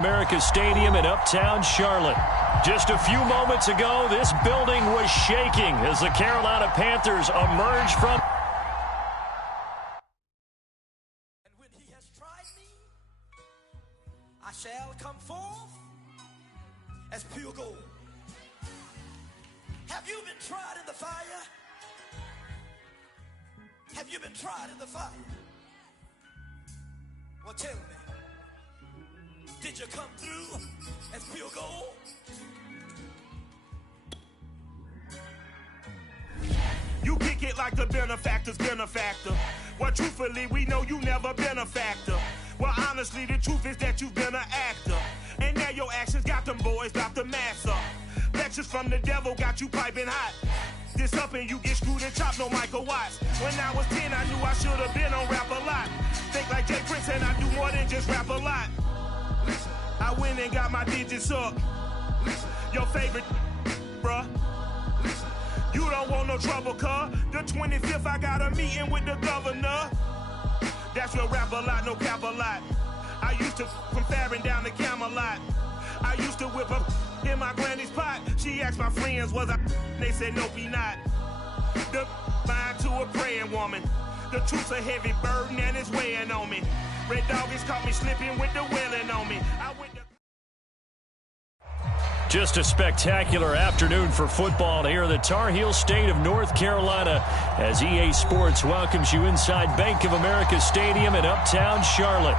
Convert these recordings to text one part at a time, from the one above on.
America Stadium in Uptown Charlotte. Just a few moments ago, this building was shaking as the Carolina Panthers emerged from... And when he has tried me, I shall come forth as pure gold. Have you been tried in the fire? Have you been tried in the fire? Well, tell me. Did you come through as pure gold? You kick it like the benefactor's benefactor. Well, truthfully, we know you never been a factor. Well, honestly, the truth is that you've been an actor. And now your actions got them boys about to mass up. Lectures from the devil got you piping hot. This up and you get screwed and chopped, no Michael Watts. When I was 10, I knew I should have been on rap a lot. Think like Jay Prince and I do more than just rap a lot. I went and got my digits up. Your favorite, bruh. You don't want no trouble, cuz. The 25th, I got a meeting with the governor. That's your rap a lot, no cap a lot. I used to from Farron down to Camelot. I used to whip up in my granny's pot. She asked my friends, was I? They said, nope, he not. The mind to a praying woman. The truth's a heavy burden and it's weighing on me. Red Doggies caught me slipping with the wailing on me. Just a spectacular afternoon for football here in the Tar Heel state of North Carolina as EA Sports welcomes you inside Bank of America Stadium in Uptown Charlotte.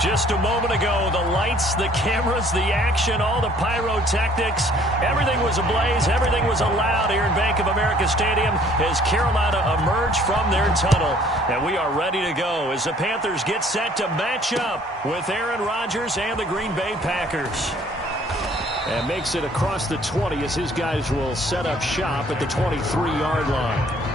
Just a moment ago, the lights, the cameras, the action, all the pyrotechnics, everything was ablaze, everything was allowed here in Bank of America Stadium as Carolina emerged from their tunnel. And we are ready to go as the Panthers get set to match up with Aaron Rodgers and the Green Bay Packers. And makes it across the 20 as his guys will set up shop at the 23-yard line.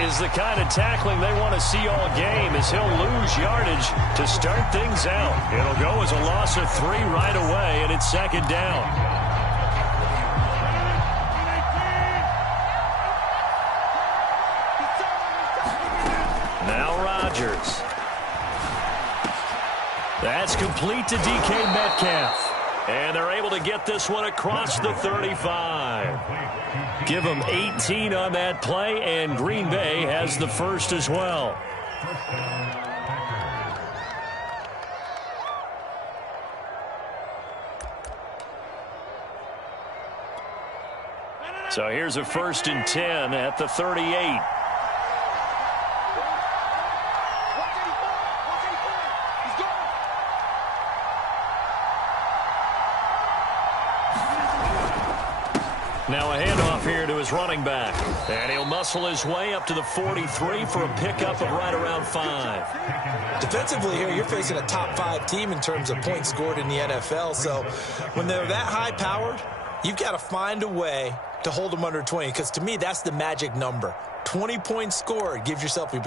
Is the kind of tackling they want to see all game as he'll lose yardage to start things out. It'll go as a loss of 3 right away, and it's second down. Now Rodgers. That's complete to DK Metcalf. And they're able to get this one across the 35. Give them 18 on that play, and Green Bay has the first as well. So here's a 1st and 10 at the 38. Now a handoff here to his running back. And he'll muscle his way up to the 43 for a pickup of right around 5. Defensively here, you're facing a top 5 team in terms of points scored in the NFL. So when they're that high-powered, you've got to find a way to hold them under 20. Because to me, that's the magic number. 20 points scored, you give yourself your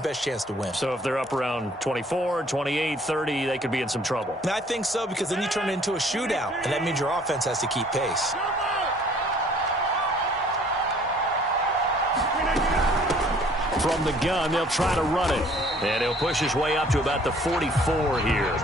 best chance to win. So if they're up around 24, 28, 30, they could be in some trouble. And I think so, because then you turn it into a shootout, and that means your offense has to keep pace. From the gun, they'll try to run it. And he'll push his way up to about the 44 here.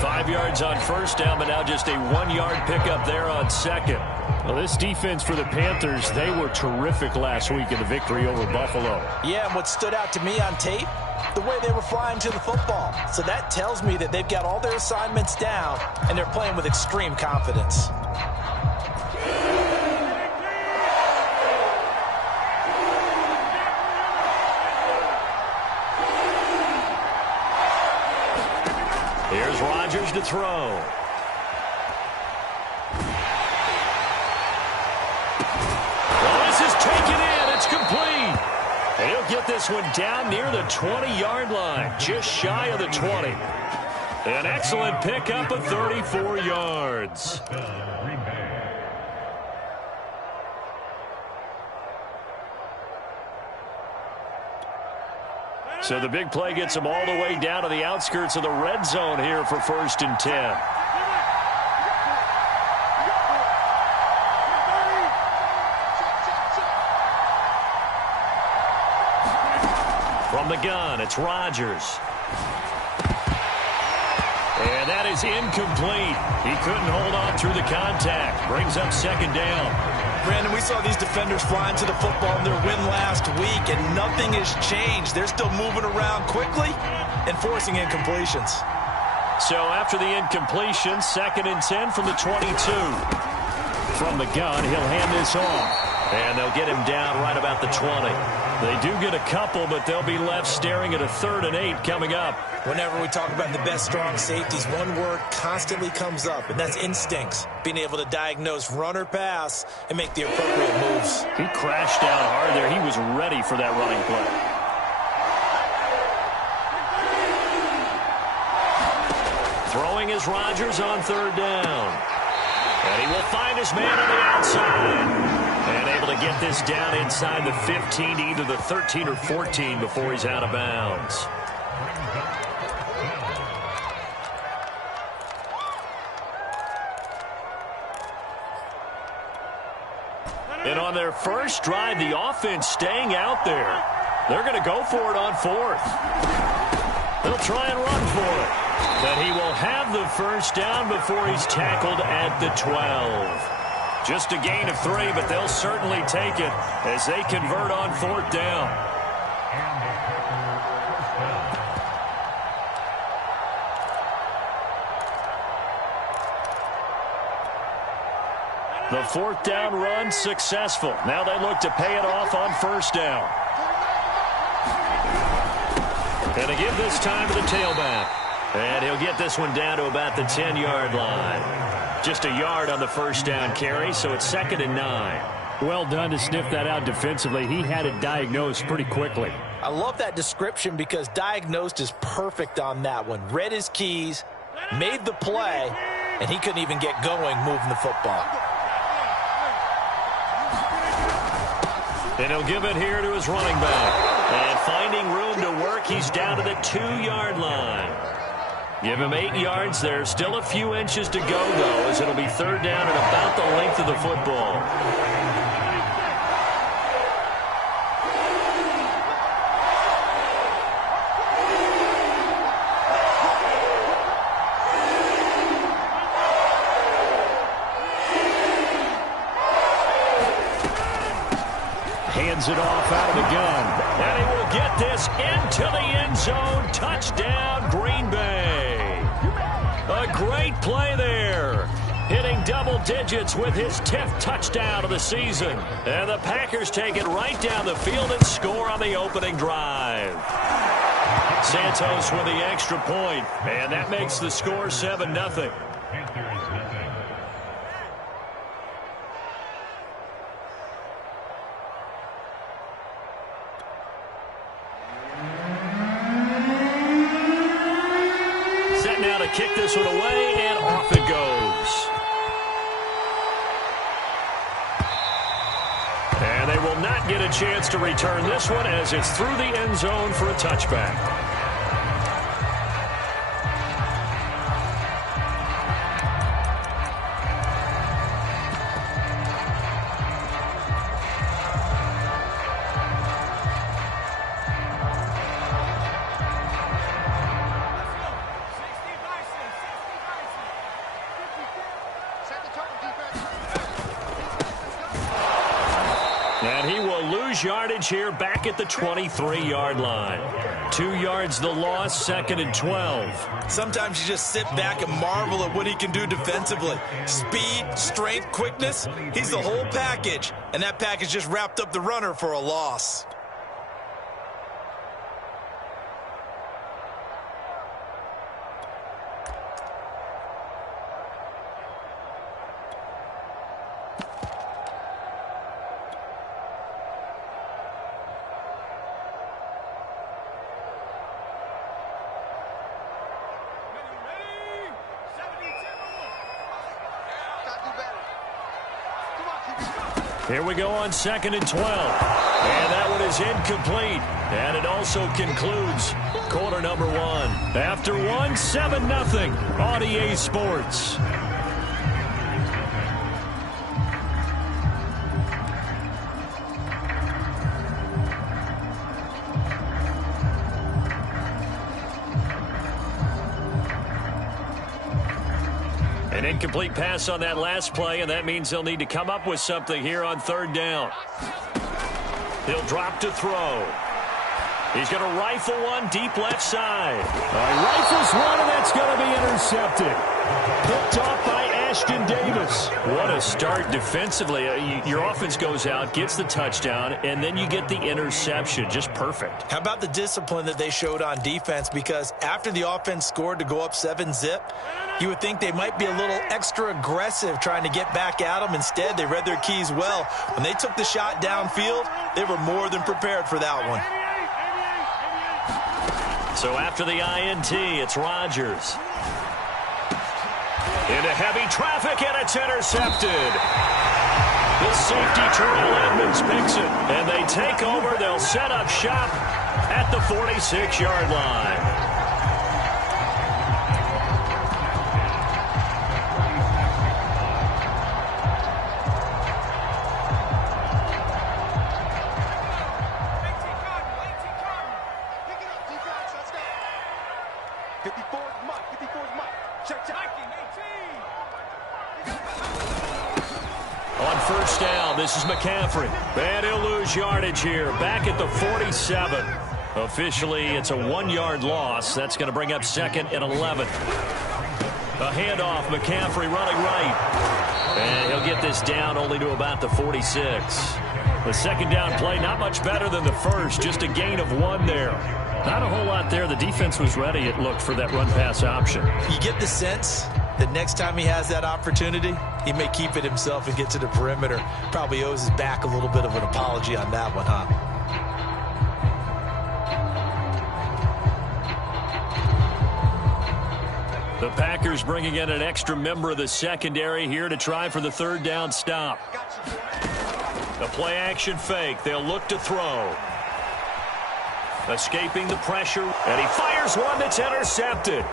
5 yards on first down, but now just a 1-yard pickup there on second. Well, this defense for the Panthers, they were terrific last week in the victory over Buffalo. Yeah, and what stood out to me on tape, the way they were flying to the football. So that tells me that they've got all their assignments down, and they're playing with extreme confidence. Here's Rodgers to throw. Well, this is taken in. It's complete. And he'll get this one down near the 20-yard line, just shy of the 20. An excellent pickup of 34 yards. So the big play gets them all the way down to the outskirts of the red zone here for 1st and 10. From the gun, it's Rodgers. And that is incomplete. He couldn't hold on through the contact. Brings up 2nd down. Brandon, we saw these defenders flying to the football in their win last week, and nothing has changed. They're still moving around quickly and forcing incompletions. So after the incompletion, 2nd and 10 from the 22. From the gun, he'll hand this off. And they'll get him down right about the 20. They do get a couple, but they'll be left staring at a 3rd and 8 coming up. Whenever we talk about the best strong safeties, one word constantly comes up, and that's instincts. Being able to diagnose run or pass and make the appropriate moves. He crashed down hard there. He was ready for that running play. Throwing is Rodgers on 3rd down. And he will find his man on the outside. And able to get this down inside the 15 to either the 13 or 14 before he's out of bounds. And on their first drive, the offense staying out there. They're going to go for it on 4th. They'll try and run for it. But he will have the 1st down before he's tackled at the 12. Just a gain of 3, but they'll certainly take it as they convert on 4th down. The 4th down run successful. Now they look to pay it off on 1st down. And to give this time to the tailback. And he'll get this one down to about the 10-yard line. Just a yard on the 1st down carry, so it's 2nd and 9. Well done to sniff that out defensively. He had it diagnosed pretty quickly. I love that description because diagnosed is perfect on that one. Read his keys, made the play, and he couldn't even get going moving the football. And he'll give it here to his running back. And finding room to work, he's down to the 2-yard line. Give him 8 yards there. Still a few inches to go, though, as it'll be 3rd down and about the length of the football. Hands it off out of the gun. And he will get this into the end zone. Touchdown, Green Bay. A great play there. Hitting double digits with his 10th touchdown of the season. And the Packers take it right down the field and score on the opening drive. Santos with the extra point, and that makes the score 7-0. Kick this one away, and off it goes. And they will not get a chance to return this one as it's through the end zone for a touchback. And he will lose yardage here back at the 23-yard line. 2 yards the loss, 2nd and 12. Sometimes you just sit back and marvel at what he can do defensively. Speed, strength, quickness, he's the whole package. And that package just wrapped up the runner for a loss. Here we go on 2nd and 12. And that one is incomplete. And it also concludes quarter number 1. After 7-0 on EA Sports. An incomplete pass on that last play, and that means they'll need to come up with something here on 3rd down. He'll drop to throw. He's going to rifle one deep left side. He rifles one, and that's going to be intercepted. Picked off by Ashton Davis. What a start defensively. Your offense goes out, gets the touchdown, and then you get the interception. Just perfect. How about the discipline that they showed on defense? Because after the offense scored to go up 7-0, you would think they might be a little extra aggressive trying to get back at them. Instead, they read their keys well. When they took the shot downfield, they were more than prepared for that one. So after the INT, it's Rodgers. Into heavy traffic, and it's intercepted. The safety, Terrell Edmonds, picks it. And they take over. They'll set up shop at the 46-yard line. On 1st down, this is McCaffrey. And he'll lose yardage here. Back at the 47. Officially, it's a 1-yard loss. That's going to bring up 2nd and 11. A handoff, McCaffrey running right. And he'll get this down only to about the 46. The 2nd down play, not much better than the first. Just a gain of 1 there. Not a whole lot there. The defense was ready, it looked, for that run-pass option. You get the sense that next time he has that opportunity, he may keep it himself and get to the perimeter. Probably owes his back a little bit of an apology on that one, huh? The Packers bringing in an extra member of the secondary here to try for the 3rd down stop. The play action fake. They'll look to throw. Escaping the pressure, and he fires one that's intercepted.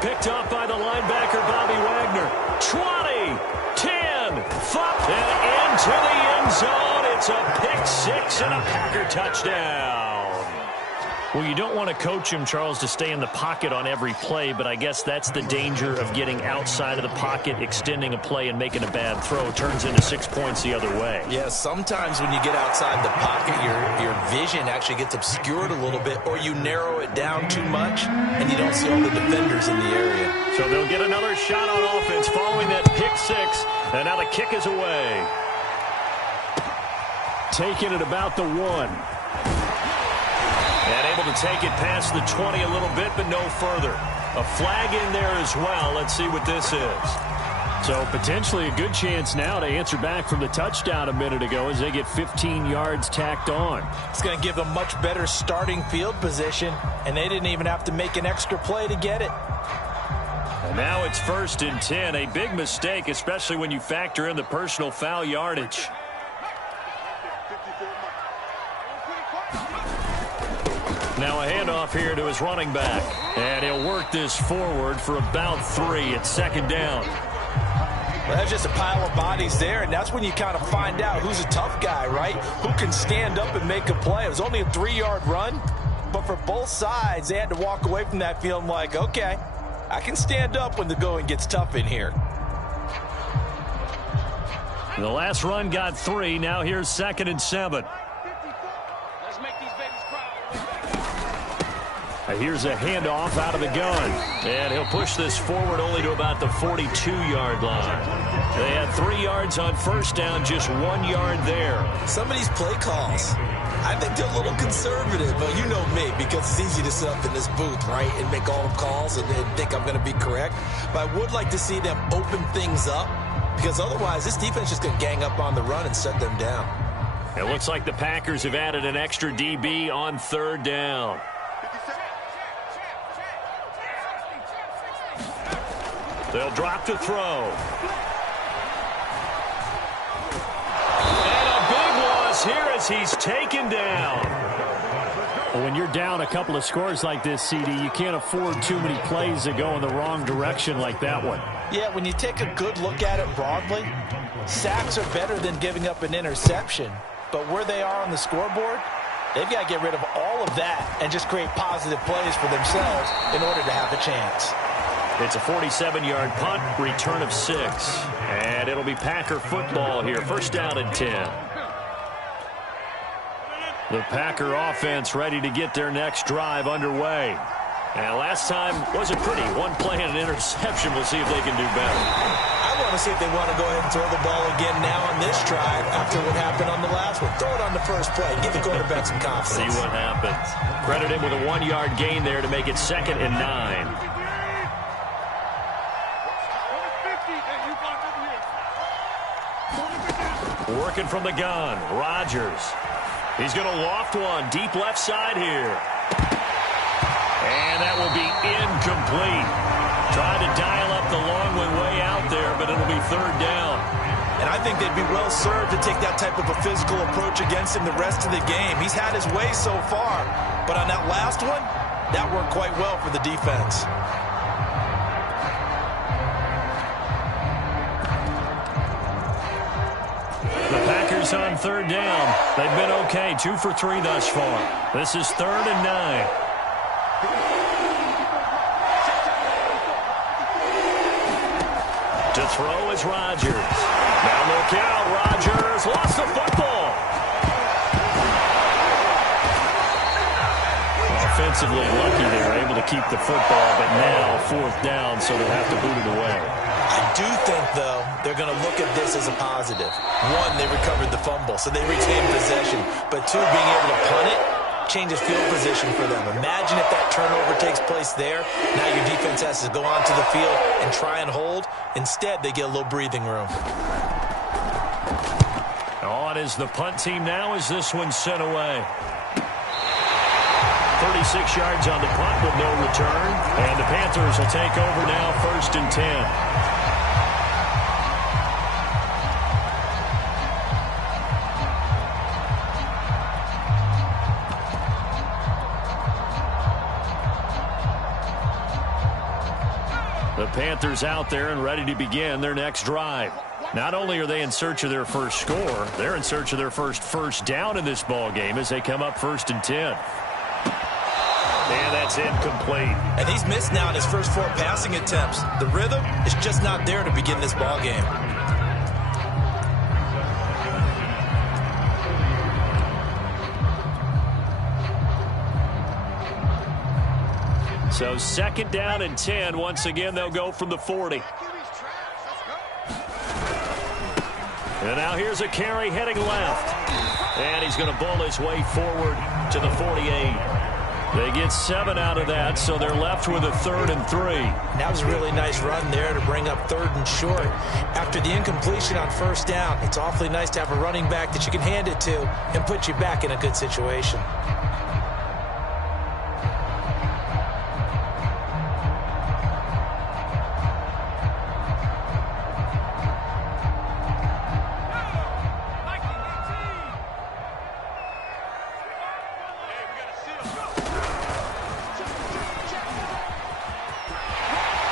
Picked up by the linebacker, Bobby Wagner. 20, 10, 5, and into the end zone. It's a pick 6 and a Packer touchdown. Well, you don't want to coach him, Charles, to stay in the pocket on every play, but I guess that's the danger of getting outside of the pocket, extending a play, and making a bad throw. Turns into 6 points the other way. Yeah, sometimes when you get outside the pocket, your vision actually gets obscured a little bit, or you narrow it down too much, and you don't see all the defenders in the area. So they'll get another shot on offense following that pick 6, and now the kick is away. Taking it about the 1. And able to take it past the 20 a little bit, but no further. A flag in there as well. Let's see what this is. So potentially a good chance now to answer back from the touchdown a minute ago as they get 15 yards tacked on. It's going to give them much better starting field position, and they didn't even have to make an extra play to get it. And now it's 1st and 10. A big mistake, especially when you factor in the personal foul yardage. Now a handoff here to his running back. And he'll work this forward for about 3. It's 2nd down. Well, that's just a pile of bodies there, and that's when you kind of find out who's a tough guy, right? Who can stand up and make a play. It was only a 3-yard run, but for both sides, they had to walk away from that feeling like, okay, I can stand up when the going gets tough in here. The last run got 3. Now here's 2nd and 7. Here's a handoff out of the gun. And he'll push this forward only to about the 42-yard line. They had 3 yards on 1st down, just 1 yard there. Some of these play calls, I think they're a little conservative, but you know me, because it's easy to sit up in this booth, right, and make all the calls and think I'm going to be correct. But I would like to see them open things up, because otherwise this defense is just going to gang up on the run and shut them down. It looks like the Packers have added an extra DB on 3rd down. They'll drop to throw. And a as he's taken down. Well, when you're down a couple of scores like this, CD, you can't afford too many plays that go in the wrong direction like that one. Yeah, when you take a good look at it broadly, sacks are better than giving up an interception. But where they are on the scoreboard, they've got to get rid of all of that and just create positive plays for themselves in order to have a chance. It's a 47-yard punt, return of 6. And it'll be Packer football here, first down and 10. The Packer offense ready to get their next drive underway. And last time wasn't pretty. One play and an interception. We'll see if they can do better. I want to see if they want to go ahead and throw the ball again now on this drive after what happened on the last one. Throw it on the first play. Give the quarterback some confidence. See what happens. Credit him with a 1-yard gain there to make it 2nd and 9. Working from the gun, Rodgers. He's going to loft one deep left side here. And that will be incomplete. Trying to dial up the long one way out there, but it'll be 3rd down. And I think they'd be well served to take that type of a physical approach against him the rest of the game. He's had his way so far, but on that last one, that worked quite well for the defense. The Packers on 3rd down. They've been okay, 2 for 3 thus far. This is 3rd and 9. To throw is Rodgers. Now look out, Rodgers lost the football. Offensively lucky they were able to keep the football, but now 4th down, so they'll have to boot it away. I do think, though, they're going to look at this as a positive. 1, they recovered the fumble, so they retained possession. But 2, being able to punt it changes field position for them. Imagine if that turnover takes place there. Now your defense has to go onto the field and try and hold. Instead, they get a little breathing room. On is the punt team now as this one's sent away. 36 yards on the punt with no return. And the Panthers will take over now, 1st and 10. The Panthers out there and ready to begin their next drive. Not only are they in search of their first score, they're in search of their first down in this ball game as they come up 1st and 10. And that's incomplete. And he's missed now in his first 4 passing attempts. The rhythm is just not there to begin this ball game. So 2nd down and 10. Once again, they'll go from the 40. And now here's a carry heading left. And he's going to bull his way forward to the 48. They get 7 out of that, so they're left with a 3rd and 3. That was a really nice run there to bring up 3rd and short. After the incompletion on 1st down, it's awfully nice to have a running back that you can hand it to and put you back in a good situation.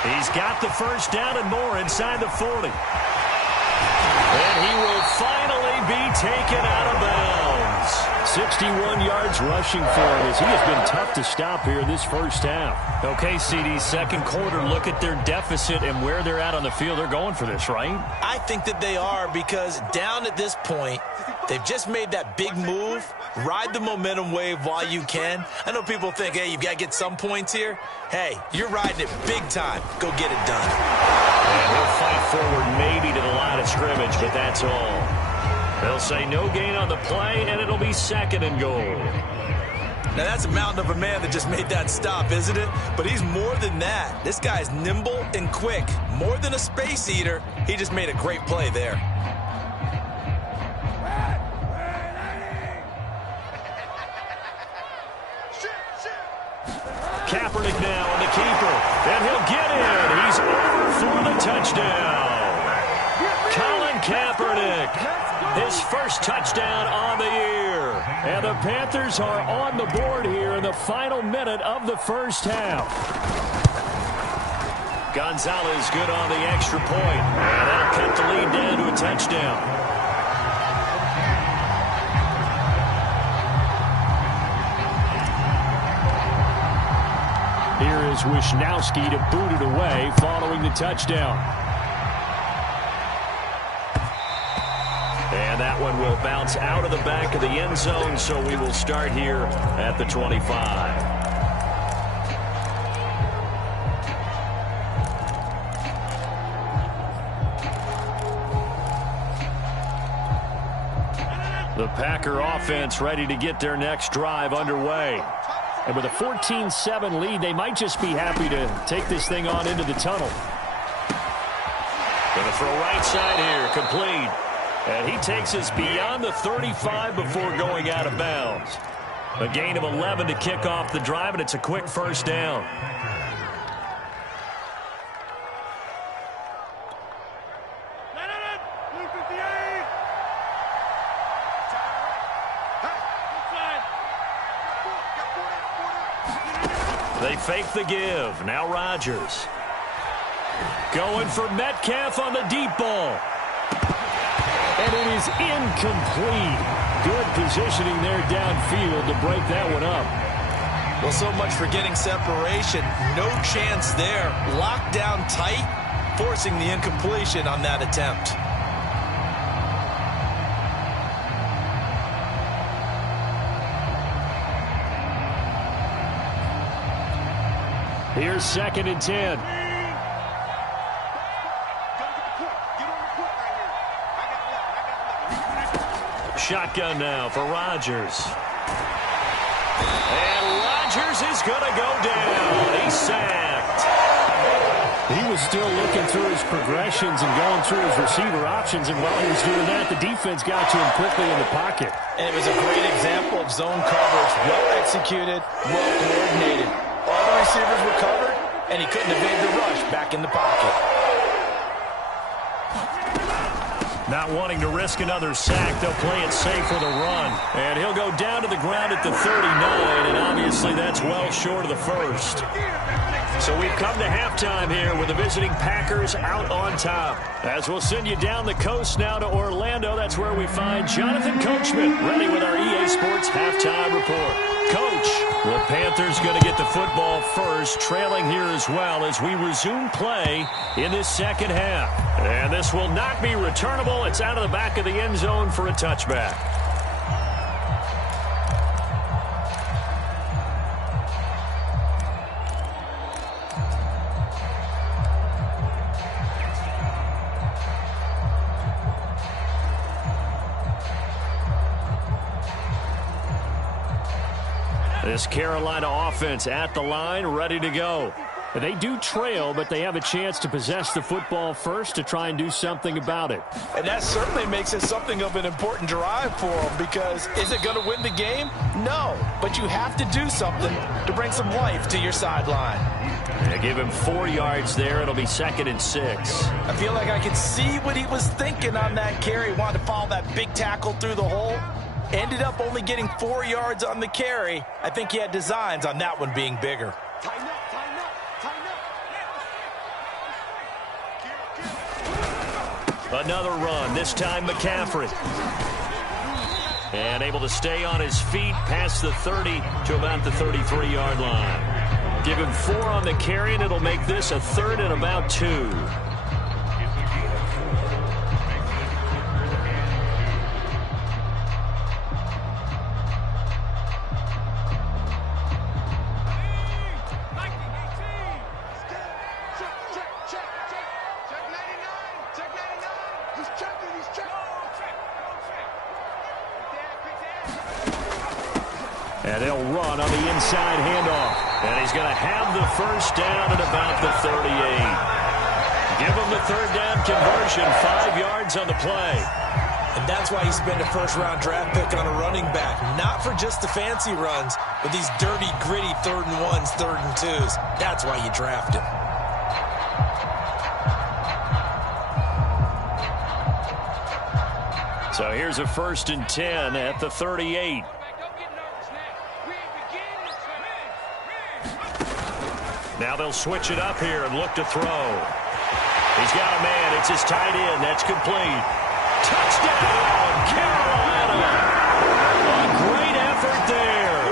He's got the 1st down and more inside the 40. And he will finally be taken out of bounds. 61 yards rushing for him as he has been tough to stop here in this first half. Okay, CD, 2nd quarter, look at their deficit and where they're at on the field. They're going for this, right? I think that they are, because down at this point, they've just made that big move. Ride the momentum wave while you can. I know people think, hey, you've got to get some points here. Hey, you're riding it big time. Go get it done. And he'll fight forward maybe to the line of scrimmage, but that's all. They'll say no gain on the play, and it'll be 2nd and goal. Now, that's a mountain of a man that just made that stop, isn't it? But he's more than that. This guy's nimble and quick. More than a space eater. He just made a great play there. Kaepernick now on the keeper, and he'll get in. He's over for the touchdown. Colin Kaepernick, his first touchdown on the year. the Panthers are on the board here in the final minute of the first half. Gonzalez good on the extra point. And that'll cut the lead down to a touchdown. Here is Wisnowski to boot it away following the touchdown. And that one will bounce out of the back of the end zone, so we will start here at the 25. The Packer offense ready to get their next drive underway. And with a 14-7 lead, they might just be happy to take this thing on into the tunnel. Going to throw right side here, complete. And he takes us beyond the 35 before going out of bounds. A gain of 11 to kick off the drive, and it's a quick first down. They fake the give. Now Rodgers. Going for Metcalf on the deep ball. And it is incomplete. Good positioning there downfield to break that one up. Well, so much for getting separation. No chance there. Locked down tight, forcing the incompletion on that attempt. Here's 2nd and 10. Shotgun now for Rodgers. And Rodgers is going to go down. He's sacked. He was still looking through his progressions and going through his receiver options, and while he was doing that, the defense got to him quickly in the pocket. And it was a great example of zone coverage. Well executed, well coordinated. All the receivers were covered, and he couldn't evade the rush back in the pocket. Not wanting to risk another sack, they'll play it safe with a run. And he'll go down to the ground at the 39, and obviously that's well short of the first. So we've come to halftime here with the visiting Packers out on top. As we'll send you down the coast now to Orlando, that's where we find Jonathan Coachman ready with our EA Sports halftime report. Coach, the Panthers going to get the football first, trailing here as well as we resume play in this second half. And this will not be returnable. It's out of the back of the end zone for a touchback. This Carolina offense at the line, ready to go. They do trail, but they have a chance to possess the football first to try and do something about it. And that certainly makes it something of an important drive for them, because is it going to win the game? No, but you have to do something to bring some life to your sideline. They give him 4 yards there. It'll be 2nd and 6. I feel like I can see what he was thinking on that carry. Wanted to follow that big tackle through the hole. Ended up only getting 4 yards on the carry. I think he had designs on that one being bigger. Another run, this time McCaffrey. And able to stay on his feet past the 30 to about the 33-yard line. Give him 4 on the carry, and it'll make this a 3rd and about 2. And they'll run on the inside handoff. And he's going to have the first down at about the 38. Give him the 3rd down conversion, 5 yards on the play. And that's why he spent a first-round draft pick on a running back. Not for just the fancy runs, but these dirty, gritty 3rd and 1s, 3rd and 2s. That's why you draft him. So here's a 1st and 10 at the 38. Now they'll switch it up here and look to throw. He's got a man. It's his tight end. That's complete. Touchdown, Carolina. A great effort there.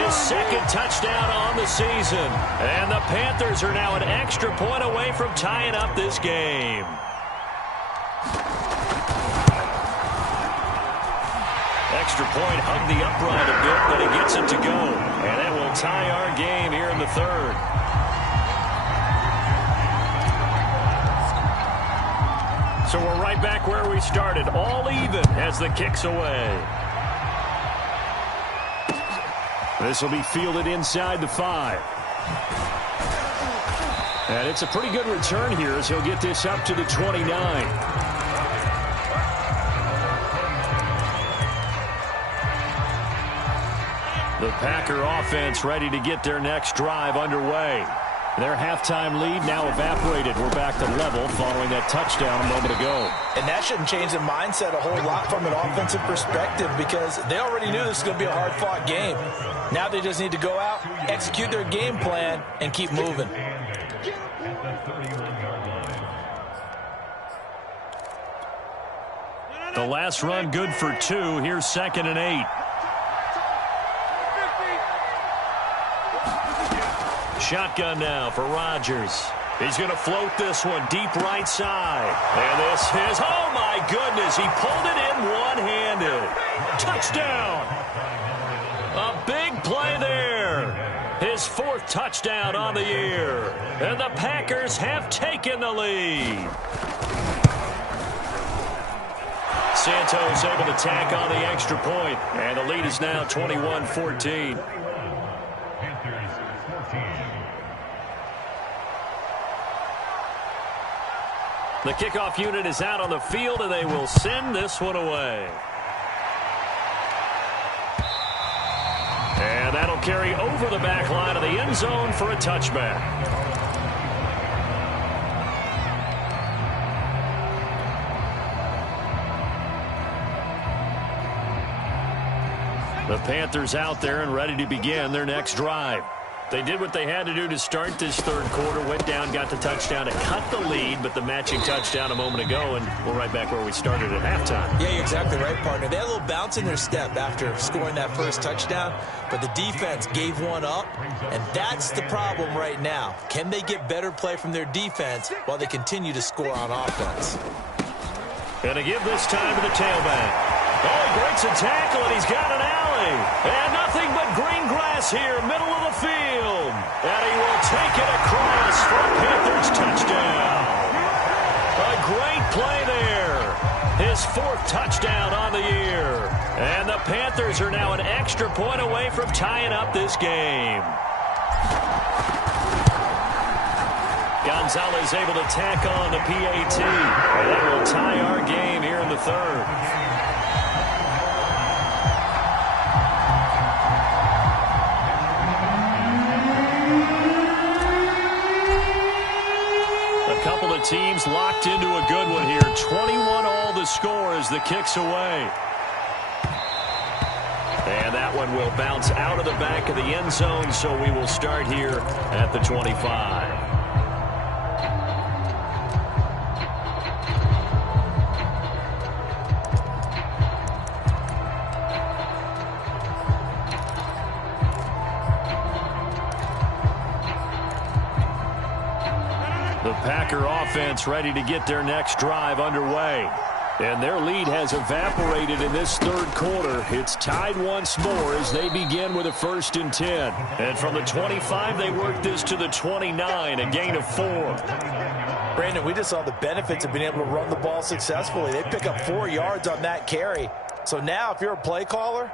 His second touchdown on the season. And the Panthers are now an extra point away from tying up this game. Extra point hugged the upright a bit, but he gets it to go. And that will tie our game here in the third. So we're right back where we started, all even as the kick's away. This will be fielded inside the 5. And it's a pretty good return here as he'll get this up to the 29. The Packer offense ready to get their next drive underway. Their halftime lead now evaporated. We're back to level following that touchdown a moment ago. And that shouldn't change the mindset a whole lot from an offensive perspective because they already knew this was going to be a hard-fought game. Now they just need to go out, execute their game plan, and keep moving. The last run good for 2. Here's 2nd and 8. Shotgun now for Rodgers. He's going to float this one deep right side. And this is, oh my goodness, he pulled it in one-handed. Touchdown. A big play there. His 4th touchdown on the year. And the Packers have taken the lead. Santos able to tack on the extra point. And the lead is now 21-14. The kickoff unit is out on the field, and they will send this one away. And that'll carry over the back line of the end zone for a touchback. The Panthers out there and ready to begin their next drive. They did what they had to do to start this third quarter, went down, got the touchdown to cut the lead, but the matching touchdown a moment ago, and we're right back where we started at halftime. Yeah, you're exactly right, partner. They had a little bounce in their step after scoring that first touchdown, but the defense gave one up, and that's the problem right now. Can they get better play from their defense while they continue to score on offense? Gonna give this time to the tailback. Oh, he breaks a tackle, and he's got an alley. And nothing but green grass here, middle of the field. And he will take it across for a Panthers touchdown. A great play there. His 4th touchdown on the year. And the Panthers are now an extra point away from tying up this game. Gonzalez able to tack on the PAT. And that will tie our game here in the third. Couple of teams locked into a good one here. 21 all the score as the kick's away. And that one will bounce out of the back of the end zone, so we will start here at the 25. The Packer offense ready to get their next drive underway. And their lead has evaporated in this third quarter. It's tied once more as they begin with a 1st and 10. And from the 25, they work this to the 29, a gain of 4. Brandon, we just saw the benefits of being able to run the ball successfully. They pick up 4 yards on that carry. So now if you're a play caller,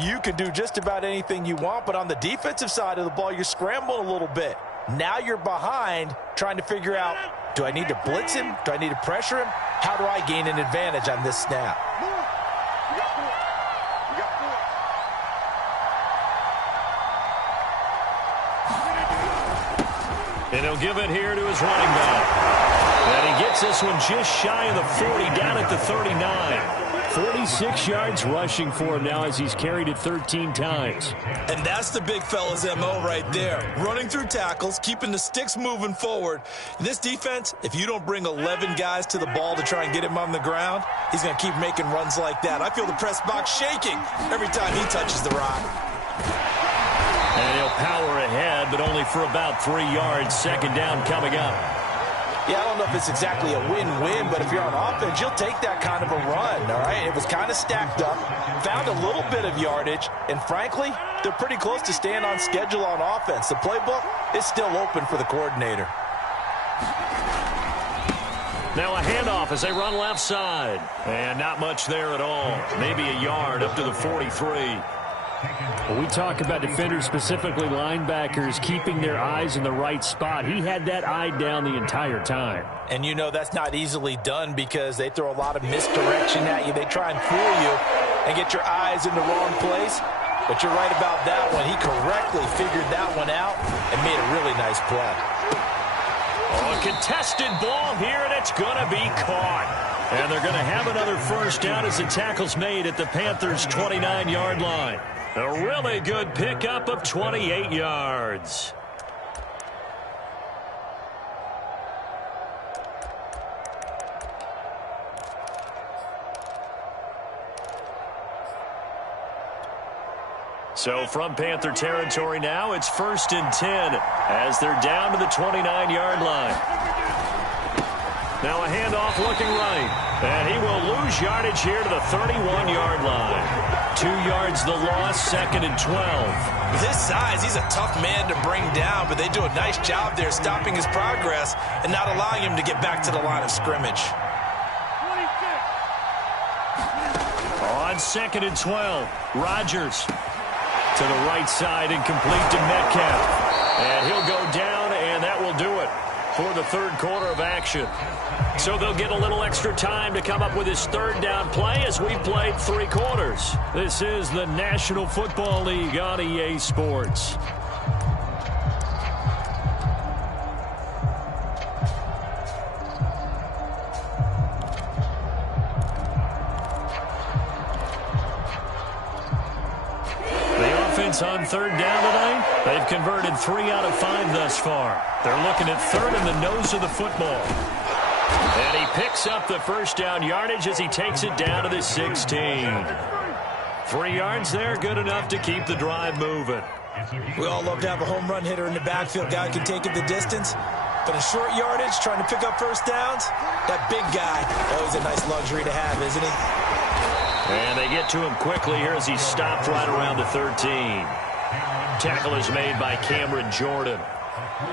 you can do just about anything you want. But on the defensive side of the ball, you're scrambling a little bit. Now you're behind trying to figure out, do I need to blitz him? Do I need to pressure him? How do I gain an advantage on this snap? And he'll give it here to his running back. And he gets this one just shy of the 40, down at the 39. 26 yards rushing for him now as he's carried it 13 times. And that's the big fella's MO right there. Running through tackles, keeping the sticks moving forward. In this defense, if you don't bring 11 guys to the ball to try and get him on the ground, he's going to keep making runs like that. I feel the press box shaking every time he touches the rock. And he'll power ahead, but only for about 3 yards. Second down coming up. Yeah, I don't know if it's exactly a win-win, but if you're on offense, you'll take that kind of a run, all right? It was kind of stacked up, found a little bit of yardage, and frankly, they're pretty close to staying on schedule on offense. The playbook is still open for the coordinator. Now a handoff as they run left side. And not much there at all. Maybe a yard up to the 43. When we talk about defenders, specifically linebackers, keeping their eyes in the right spot, he had that eye down the entire time. And you know that's not easily done because they throw a lot of misdirection at you. They try and fool you and get your eyes in the wrong place. But you're right about that one. He correctly figured that one out and made a really nice play. Oh, a contested ball here, and it's going to be caught. And they're going to have another first down as the tackle's made at the Panthers' 29-yard line. A really good pickup of 28 yards. So from Panther territory now, it's 1st and 10 as they're down to the 29-yard line. Now a handoff looking right. And he will lose yardage here to the 31-yard line. 2 yards the loss, 2nd and 12. With his size, he's a tough man to bring down, but they do a nice job there stopping his progress and not allowing him to get back to the line of scrimmage. On 2nd and 12, Rodgers to the right side and complete to Metcalf. And he'll go down, and that will do it for the third quarter of action. So they'll get a little extra time to come up with his third down play as we've played 3 quarters. This is the National Football League on EA Sports. On 3rd down tonight, they've converted 3 out of 5 thus far. They're looking at 3rd in the nose of the football. And he picks up the first down yardage as he takes it down to the 16. 3 yards there, good enough to keep the drive moving. We all love to have a home run hitter in the backfield, guy who can take it the distance. But in short yardage, trying to pick up first downs, that big guy, always a nice luxury to have, isn't he? And they get to him quickly here as he stopped right around the 13. Tackle is made by Cameron Jordan.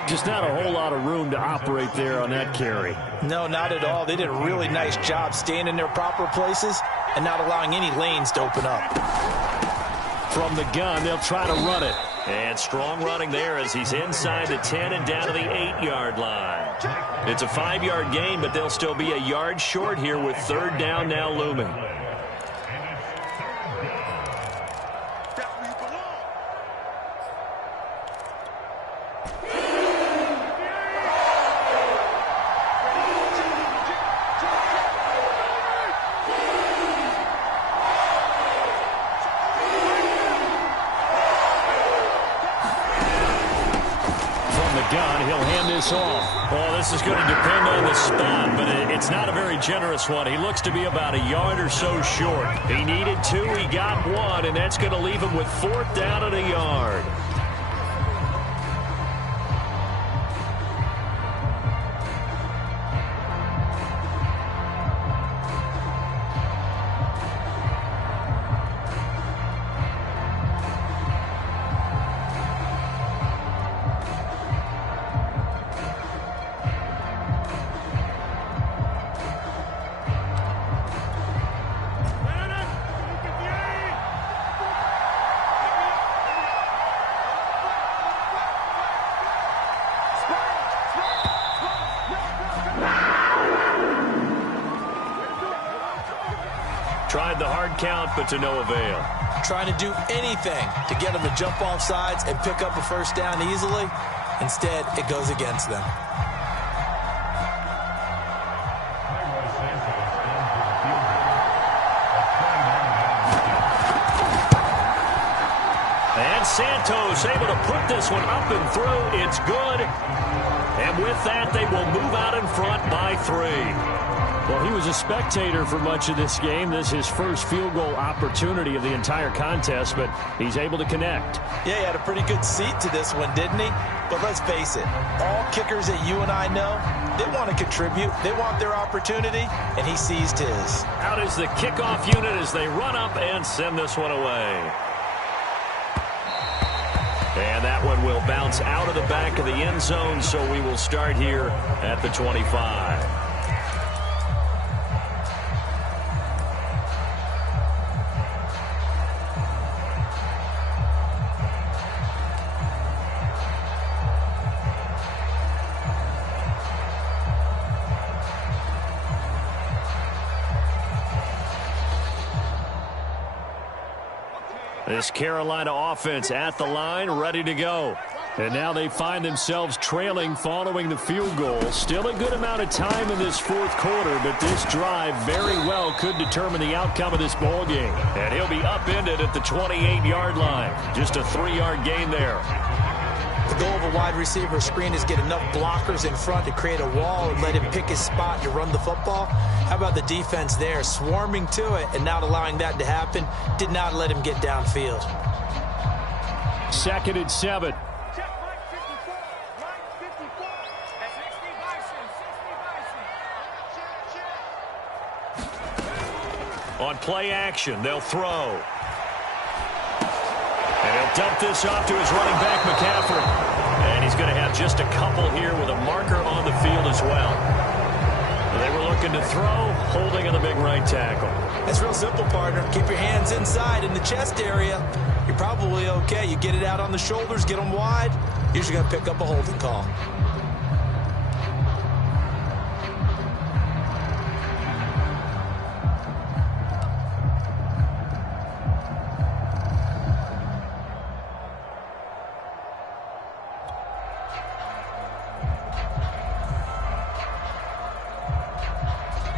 Just not a whole lot of room to operate there on that carry. No, not at all. They did a really nice job staying in their proper places and not allowing any lanes to open up. From the gun, they'll try to run it. And strong running there as he's inside the 10 and down to the 8-yard line. It's a 5-yard gain, but they'll still be a yard short here with 3rd down now looming. Off. Well, this is going to depend on the spot, but it's not a very generous one. He looks to be about a yard or so short. He needed 2, he got 1, and that's going to leave him with 4th down and a yard. Tried the hard count, but to no avail. Trying to do anything to get them to jump off sides and pick up a first down easily. Instead, it goes against them. And Santos able to put this one up and through. It's good. And with that, they will move out in front by 3. Well, he was a spectator for much of this game. This is his first field goal opportunity of the entire contest, but he's able to connect. Yeah, he had a pretty good seat to this one, didn't he? But let's face it, all kickers that you and I know, they want to contribute. They want their opportunity, and he seized his. Out is the kickoff unit as they run up and send this one away. And that one will bounce out of the back of the end zone, so we will start here at the 25. This Carolina offense at the line, ready to go. And now they find themselves trailing following the field goal. Still a good amount of time in this fourth quarter, but this drive very well could determine the outcome of this ball game. And he'll be upended at the 28-yard line. Just a 3-yard gain there. The goal of a wide receiver screen is get enough blockers in front to create a wall and let him pick his spot to run the football. How about the defense there, swarming to it and not allowing that to happen? Did not let him get downfield. 2nd and 7. On play action, they'll throw. And he'll dump this off to his running back, McCaffrey. And he's going to have just a couple here with a marker on the field as well. They were looking to throw, holding on the big right tackle. That's real simple, partner. Keep your hands inside in the chest area. You're probably okay. You get it out on the shoulders, get them wide. Usually going to pick up a holding call.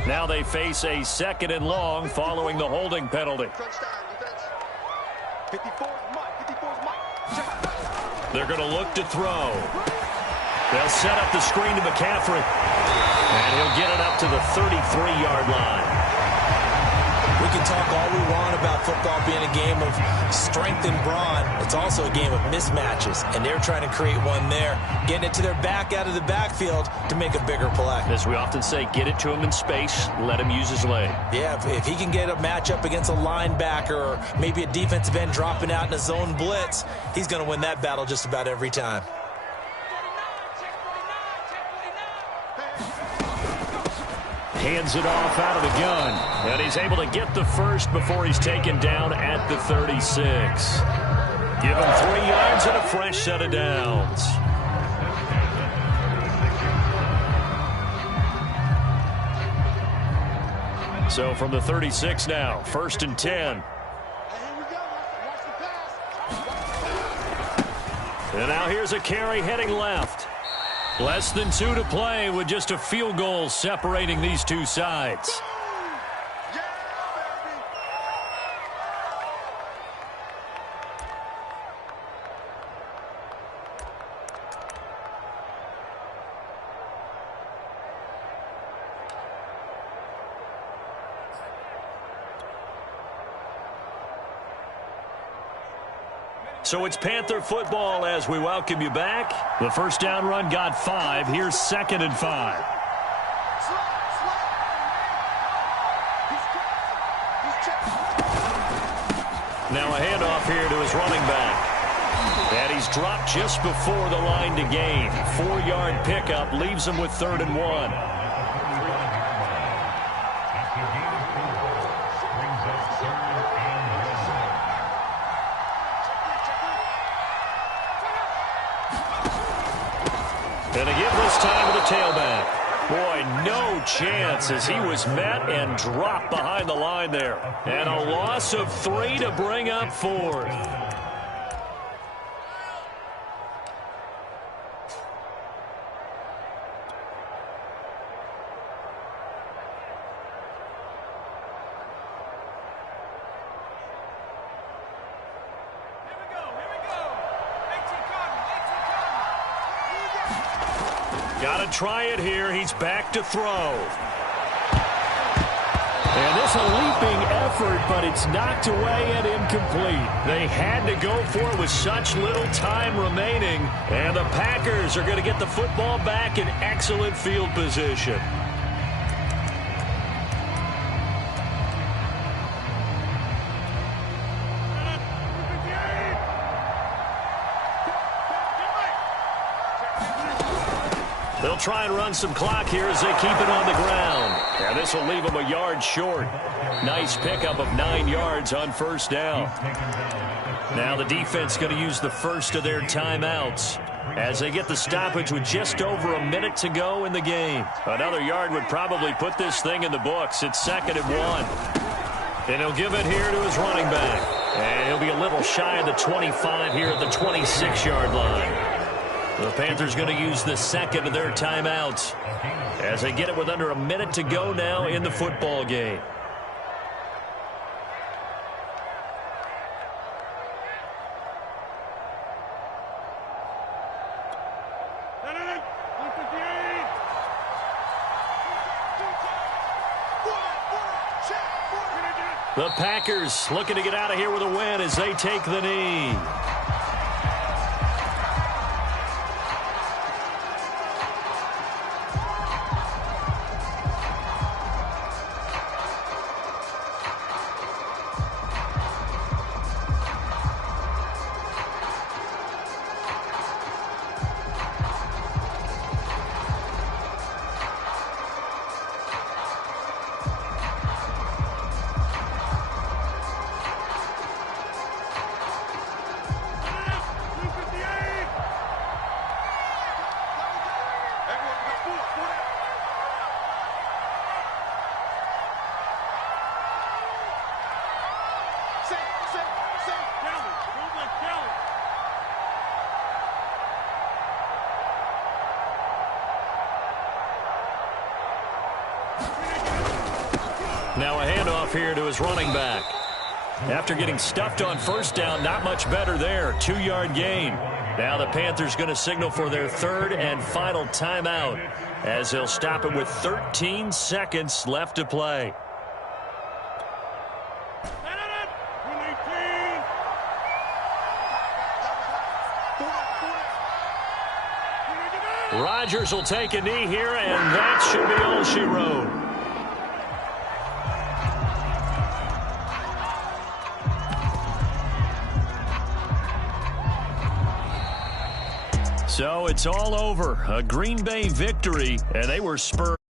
Now they face a 2nd and long following the holding penalty. They're going to look to throw. They'll set up the screen to McCaffrey. And he'll get it up to the 33-yard line. We can talk all we want about football being a game of strength and brawn. It's also a game of mismatches, and they're trying to create one there, getting it to their back out of the backfield to make a bigger play. As we often say, get it to him in space, let him use his leg. Yeah, if he can get a matchup against a linebacker or maybe a defensive end dropping out in a zone blitz, he's going to win that battle just about every time. Hands it off out of the gun. And he's able to get the first before he's taken down at the 36. Give him 3 yards and a fresh set of downs. So from the 36 now, 1st and 10. And now here's a carry heading left. Less than 2 to play with just a field goal separating these two sides. So it's Panther football as we welcome you back. The first down run got 5. Here's 2nd and 5. Now a handoff here to his running back. And he's dropped just before the line to gain. 4-yard pickup leaves him with 3rd and 1. And a give this time to the tailback. Boy, no chance as he was met and dropped behind the line there. And a loss of 3 to bring up 4th. Got to try it here. He's back to throw. And this a leaping effort, but it's knocked away and incomplete. They had to go for it with such little time remaining. And the Packers are going to get the football back in excellent field position. They'll try and run some clock here as they keep it on the ground. And this will leave them a yard short. Nice pickup of 9 yards on first down. Now the defense going to use the first of their timeouts as they get the stoppage with just over a minute to go in the game. Another yard would probably put this thing in the books. It's 2nd and 1. And he'll give it here to his running back. And he'll be a little shy of the 25 here at the 26-yard line. The Panthers going to use the second of their timeouts as they get it with under a minute to go now in the football game. The Packers looking to get out of here with a win as they take the knee. Now a handoff here to his running back. After getting stuffed on first down, not much better there. 2-yard gain. Now the Panthers going to signal for their third and final timeout as they'll stop it with 13 seconds left to play. Rodgers will take a knee here, and that should be all she wrote. So it's all over. A Green Bay victory, and they were spurred.